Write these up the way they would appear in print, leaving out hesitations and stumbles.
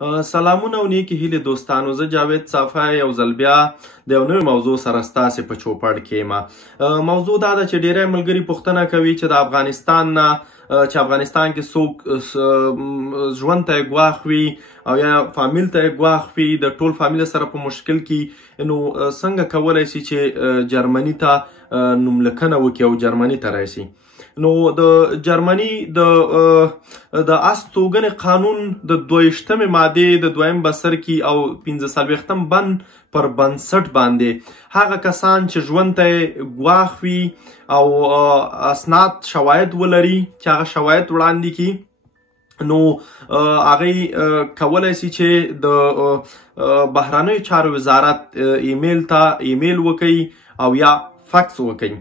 سلامونه او نیکی هیلې دوستانو، زه جاوید صافی یو ځل بیا د یو نوې موضوع سره ستاسې په چوپړ کې یم. موضوع دا ده چې ډیری ملګري پوښتنه کوي چې د افغانستان نه چې افغانستان کې څوک ژوند ته یې ګواښ وي او یا فامیل ته یې ګواښ وي، د ټول فامیل سره په مشکل کې، نو څنګه کولی شي چې جرمني ته نوملیکنه وکړي او جرمني ته راشي. نو د جرمني د استوګنې قانون د 22مې مادې د 2م بسر کې او 45م بند پر بنسټ باندې هغه کسان چې ژوند ته ګواښ وي او اسناد شواهد ولري چې هغه شواهد وړاندې کړي، نو هغوی کولی شي چې د بهرنیو چارو وزارت ایمیل ته ایمیل وکړي او یا فکس وکړي.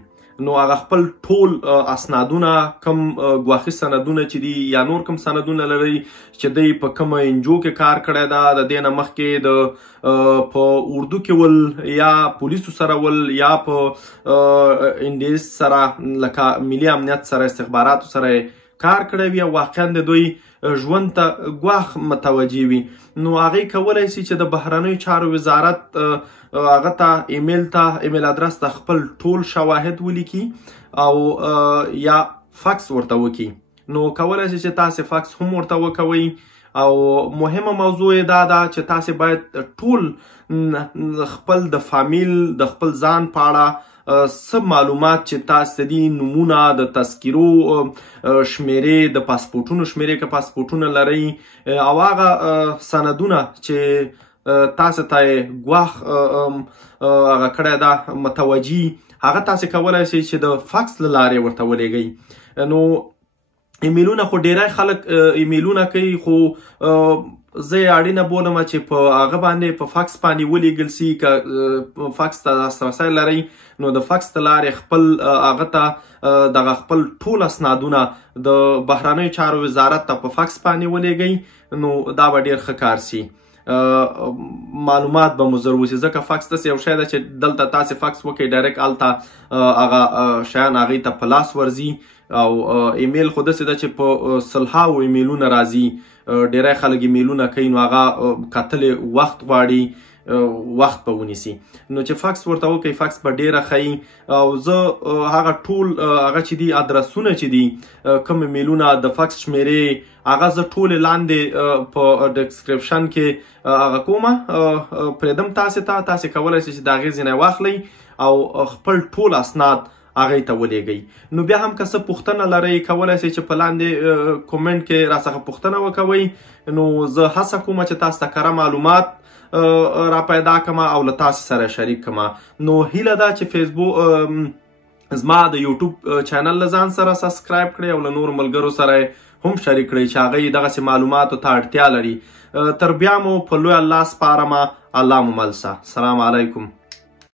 نو هغه خپل ټول اسنادونه، کم ګواښي سندونه چې دي یا نور کم سندونه لري چې دوی په کومه انجو کې کار کړی ده، د دې نه مخکې د په اردو کې ول یا پولیسو سره ول یا په انډیس سره لکه ملي امنیت سره استخباراتو سره کار کړی وي او واقعا د دوی ژوند ته ګواښ متوجه وي، نو هغې کولی شي چې د بهرنیو چارو وزارت هغه ته ایمیل ادرس ته خپل ټول شواهد ولیکي او یا فکس ورته وکړي. نو کولی شي چې تاسې فکس هم ورته وکوئ او مهمه موضوع یې دا ده چې تاسې باید ټول خپل د فامیل د خپل ځان په اړه څه معلومات چې تاسې دي، نومونه، د تذکیرو شمیرې، د پاسپورټونو شمیرې که پاسپورټونه لرئ او هغه سندونه چې تاسې ته یې ګواښ هغه کړی ده متوجي، هغه تاسې کولی شئ چې د فکس له لارې ورته ولېږئ. نو ایمیلونه خو ډیری خلک ایمیلونه کوي، خو زه یې اړینه بولم چې په هغه باندې په فکس باندې ولیږل سي. که فکس ته لاسرسی لرئ نو د فکس له لارې خپل هغه ته دغه خپل ټول اسنادونه د بهرنیو چارو وزارت ته په فکس باندې ولېږئ، نو دا به ډېر ښه کار سي. معلومات به مو زر وسي، ځکه فکس داسې یو شی ده چې دلته تاسې فکس وکړئ ډایرکټ هلته هغه شیان هغوی ته په لاس ورځي، او ایمیل خو داسې ده چې په سلهاوو ایمیلونه راځي، ډیری خلک ایمیلونه کوي نو هغه کتلې وخت غواړي، وخت به ونیسي. نو چې فکس ورته وکړئ فکس به ډیره ښیي او زه هغه ټول هغه چې دي ادرسونه چې دي کوم ایمیلونه د فکس شمیرې هغه زه ټولې لاندې په ډسکریپشن کې هغه کومه پرېږدم تاسې کولی شئ چې د هغې ځینې واخلئ او خپل ټول اسناد هغې ته ولېږئ. نو بیا هم که څه پوښتنه لرئ کولی شئ چې په لاندې کومنټ کې راڅخه پوښتنه وکوئ، نو زه هڅه کوم چې تاسو ته کره معلومات را پیدا کړم او له تاسو سره شریک کړم. نو هیله ده چې فیسبوک زما د یوټیوب چینل له ځان سره سبسکرایب کړئ او له نورو ملګرو سره هم شریک کړئ چې هغوی دغسې معلوماتو ته اړتیا لري. تر بیا مو په لوی الله سپارمه، الله مو مل شه. سلام علیکم.